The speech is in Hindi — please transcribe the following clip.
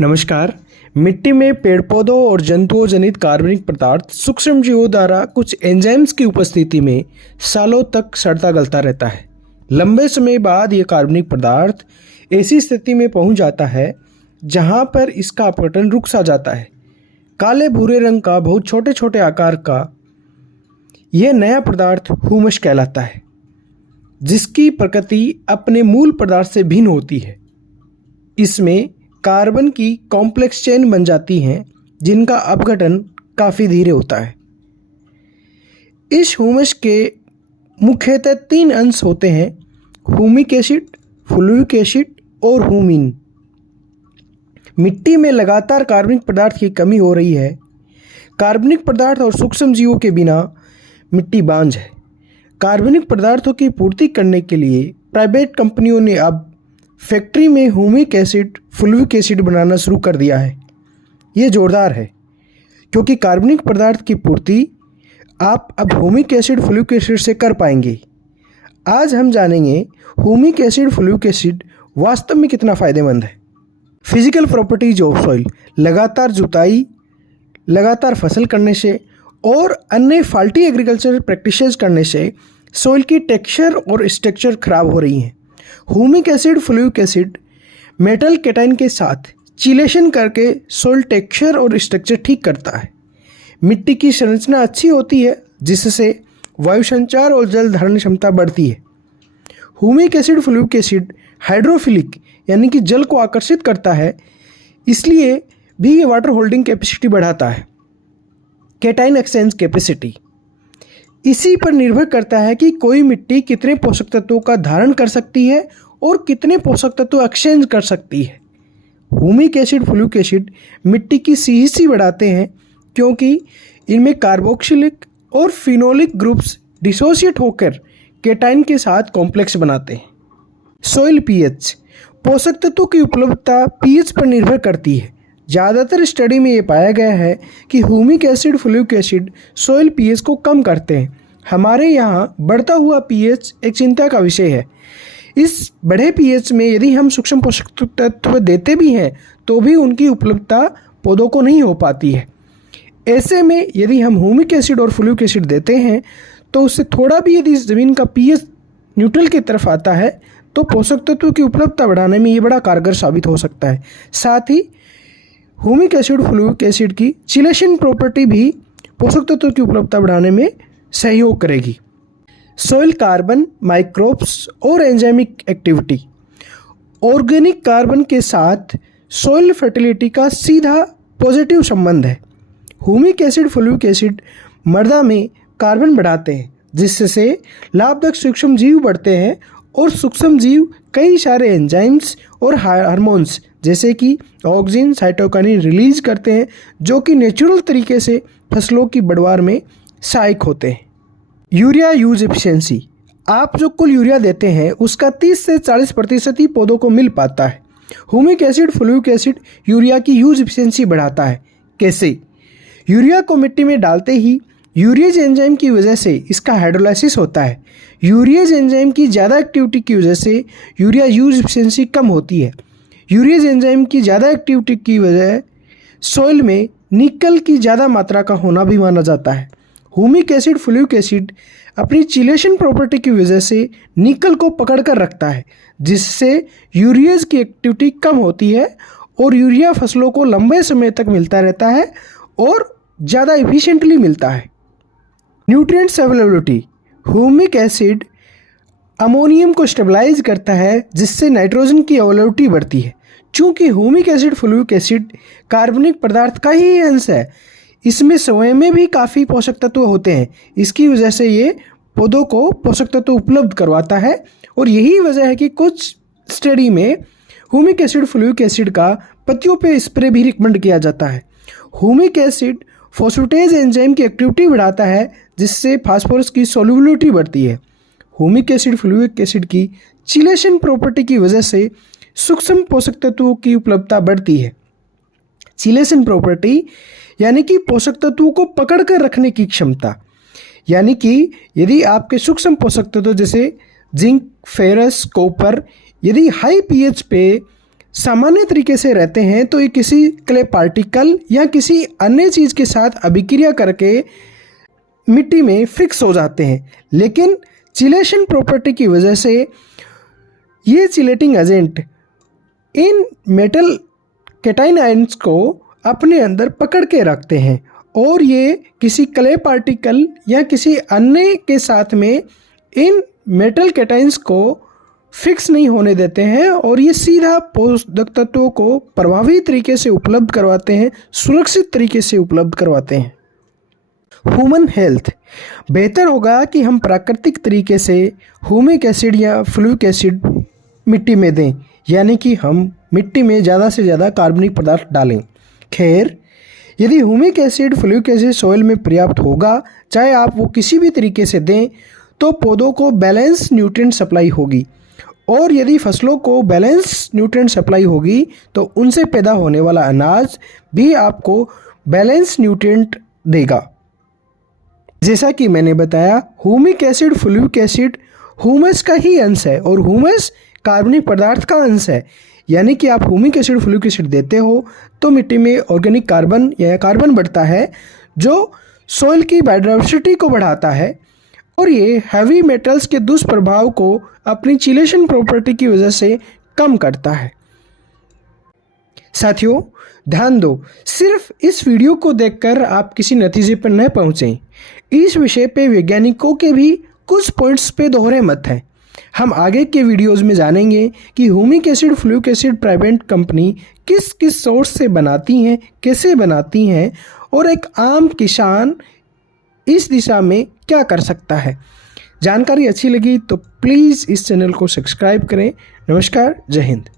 नमस्कार। मिट्टी में पेड़ पौधों और जंतुओं जनित कार्बनिक पदार्थ सूक्ष्मजीवों द्वारा कुछ एंजाइम्स की उपस्थिति में सालों तक सड़ता गलता रहता है। लंबे समय बाद यह कार्बनिक पदार्थ ऐसी स्थिति में पहुंच जाता है जहां पर इसका अपघटन रुक सा जाता है। काले भूरे रंग का बहुत छोटे छोटे आकार का यह नया पदार्थ ह्यूमस कहलाता है, जिसकी प्रकृति अपने मूल पदार्थ से भिन्न होती है। इसमें कार्बन की कॉम्प्लेक्स चेन बन जाती हैं जिनका अपघटन काफ़ी धीरे होता है। इस ह्यूमस के मुख्यतः 3 अंश होते हैं: ह्यूमिक एसिड, फ्लूइक एसिड और ह्यूमिन। मिट्टी में लगातार कार्बनिक पदार्थ की कमी हो रही है। कार्बनिक पदार्थ और सूक्ष्म जीवों के बिना मिट्टी बांझ है। कार्बनिक पदार्थों की पूर्ति करने के लिए प्राइवेट कंपनियों ने अब फैक्ट्री में ह्यूमिक एसिड, फ्लूइक एसिड बनाना शुरू कर दिया है। ये जोरदार है क्योंकि कार्बनिक पदार्थ की पूर्ति आप अब ह्यूमिक एसिड, फ्लूइक एसिड से कर पाएंगे। आज हम जानेंगे ह्यूमिक एसिड, फ्लूइक एसिड वास्तव में कितना फ़ायदेमंद है। फिजिकल प्रॉपर्टीज ऑफ सॉइल: लगातार जुताई, लगातार फसल करने से और अन्य फाल्टी एग्रीकल्चर प्रैक्टिसेस करने से सॉइल की टेक्सचर और स्ट्रक्चर खराब हो रही हैं। Humic acid, fulvic acid metal cation के साथ चिलेशन करके सॉइल टेक्सचर और स्ट्रक्चर ठीक करता है। मिट्टी की संरचना अच्छी होती है जिससे वायु संचार और जल धारण क्षमता बढ़ती है। Humic acid, fulvic acid hydrophilic यानी कि जल को आकर्षित करता है, इसलिए भी ये वाटर होल्डिंग कैपेसिटी बढ़ाता है। कैटायन एक्सचेंज कैपेसिटी इसी पर निर्भर करता है कि कोई मिट्टी कितने पोषक तत्वों का धारण कर सकती है और कितने पोषक तत्व एक्सचेंज कर सकती है। ह्यूमिक एसिड, फ्लूइक एसिड मिट्टी की सीहीसी बढ़ाते हैं क्योंकि इनमें कार्बोक्सिलिक और फिनोलिक ग्रुप्स डिसोसिएट होकर कैटायन के साथ कॉम्प्लेक्स बनाते हैं। सॉइल पीएच पोषक तत्वों की उपलब्धता पीएच पर निर्भर करती है। ज़्यादातर स्टडी में ये पाया गया है कि humic acid, fulvic acid soil pH को कम करते हैं। हमारे यहाँ बढ़ता हुआ पीएच एक चिंता का विषय है। इस बढ़े पीएच में यदि हम सूक्ष्म पोषक तत्व देते भी हैं तो भी उनकी उपलब्धता पौधों को नहीं हो पाती है। ऐसे में यदि हम ह्यूमिक एसिड और फ्लूइक एसिड देते हैं तो उससे थोड़ा भी यदि ज़मीन का पीएच न्यूट्रल की तरफ आता है तो पोषक तत्वों की उपलब्धता बढ़ाने में ये बड़ा कारगर साबित हो सकता है। साथ ही ह्यूमिक एसिड, फ्लूइक एसिड की चिलेशन प्रॉपर्टी भी पोषक तत्वों की उपलब्धता बढ़ाने में सहयोग करेगी। सॉइल कार्बन, माइक्रोब्स और एंजाइमिक एक्टिविटी ऑर्गेनिक कार्बन के साथ सॉइल फर्टिलिटी का सीधा पॉजिटिव संबंध है। ह्यूमिक एसिड, फ्लूइक एसिड मृदा में कार्बन बढ़ाते हैं जिससे लाभदायक सूक्ष्म जीव बढ़ते हैं और सूक्ष्म जीव कई सारे एंजाइम्स और हार्मोन्स जैसे कि ऑक्सिन, साइटोकाइनिन रिलीज करते हैं जो कि नेचुरल तरीके से फसलों की बढ़वार में सहायक होते हैं। यूरिया यूज एफिशिएंसी: आप जो कुल यूरिया देते हैं उसका 30 से 40% ही पौधों को मिल पाता है। Humic acid, fulvic acid urea की यूज एफिशिएंसी बढ़ाता है। कैसे? यूरिया को मिट्टी में डालते ही यूरियज एंजाइम की वजह से इसका हाइड्रोलाइसिस होता है। यूरियज एंजाइम की ज़्यादा एक्टिविटी की वजह से यूरिया यूज एफिशिएंसी कम होती है। यूरियज एंजाइम की ज़्यादा एक्टिविटी की वजह सॉइल में निकल की ज़्यादा मात्रा का होना भी माना जाता है। ह्यूमिक एसिड, फ्लूइक एसिड अपनी चिलेशन प्रॉपर्टी की वजह से निकल को पकड़ कर रखता है जिससे यूरियज की एक्टिविटी कम होती है और यूरिया फसलों को लंबे समय तक मिलता रहता है और ज़्यादा इफिशिएंटली मिलता है। Nutrients availability: humic acid ammonium को स्टेबलाइज करता है जिससे नाइट्रोजन की अवेलेबिलिटी बढ़ती है। चूँकि ह्यूमिक एसिड, फ्लूइक एसिड कार्बनिक पदार्थ का ही अंश है, इसमें स्वयं में भी काफ़ी पोषक तत्व होते हैं। इसकी वजह से ये पौधों को पोषक तत्व उपलब्ध करवाता है और यही वजह है कि कुछ स्टडी में ह्यूमिक एसिड, फ्लूइक एसिड का पत्तियों पे स्प्रे भी रिकमेंड किया जाता है। ह्यूमिक एसिड फॉस्फेटेज एंजाइम की एक्टिविटी बढ़ाता है जिससे फास्फोरस की सॉल्युबिलिटी बढ़ती है। ह्यूमिक एसिड, फ्लूइक एसिड की चिलेशन प्रॉपर्टी की वजह से सूक्ष्म पोषक तत्वों की उपलब्धता बढ़ती है। चिलेशन प्रॉपर्टी यानी कि पोषक तत्वों को पकड़ कर रखने की क्षमता, यानी कि यदि आपके सूक्ष्म पोषक तत्व जैसे जिंक, फेरस, कॉपर यदि हाई पीएच पे सामान्य तरीके से रहते हैं तो ये किसी क्ले पार्टिकल या किसी अन्य चीज़ के साथ अभिक्रिया करके मिट्टी में फिक्स हो जाते हैं, लेकिन चिलेशन प्रॉपर्टी की वजह से ये chelating agent in metal cation ions को अपने अंदर पकड़ के रखते हैं और ये किसी क्ले पार्टिकल या किसी अन्य के साथ में इन मेटल कैटाइंस को फिक्स नहीं होने देते हैं और ये सीधा पोषक तत्वों को प्रभावी तरीके से उपलब्ध करवाते हैं, सुरक्षित तरीके से उपलब्ध करवाते हैं। ह्यूमन हेल्थ बेहतर होगा कि हम प्राकृतिक तरीके से ह्यूमिक एसिड या फ्लूइक एसिड मिट्टी में दें, यानी कि हम मिट्टी में ज़्यादा से ज़्यादा कार्बनिक पदार्थ डालें। खैर, यदि humic acid fulvic acid soil में पर्याप्त होगा, चाहे आप वो किसी भी तरीके से दें, तो पौधों को बैलेंस न्यूट्रिएंट सप्लाई होगी और यदि फसलों को बैलेंस न्यूट्रिएंट सप्लाई होगी तो उनसे पैदा होने वाला अनाज भी आपको बैलेंस न्यूट्रिएंट देगा। जैसा कि मैंने बताया, humic acid fulvic acid humus का ही अंश है और ह्यूमस कार्बनिक पदार्थ का अंश है, यानी कि आप ह्यूमिक एसिड फ्लूइक एसिड देते हो तो मिट्टी में ऑर्गेनिक कार्बन या कार्बन बढ़ता है जो सॉइल की बायोडाइवर्सिटी को बढ़ाता है और ये हैवी मेटल्स के दुष्प्रभाव को अपनी चिलेशन प्रॉपर्टी की वजह से कम करता है। साथियों, ध्यान दो, सिर्फ इस वीडियो को देखकर आप किसी नतीजे पर न पहुंचें। इस विषय पे वैज्ञानिकों के भी कुछ पॉइंट्स पे दोहरे मत हैं। हम आगे के वीडियोस में जानेंगे कि humic acid fulvic acid private company किस किस सोर्स से बनाती हैं, कैसे बनाती हैं और एक आम किसान इस दिशा में क्या कर सकता है। जानकारी अच्छी लगी तो प्लीज़ इस चैनल को सब्सक्राइब करें। नमस्कार, जय हिंद।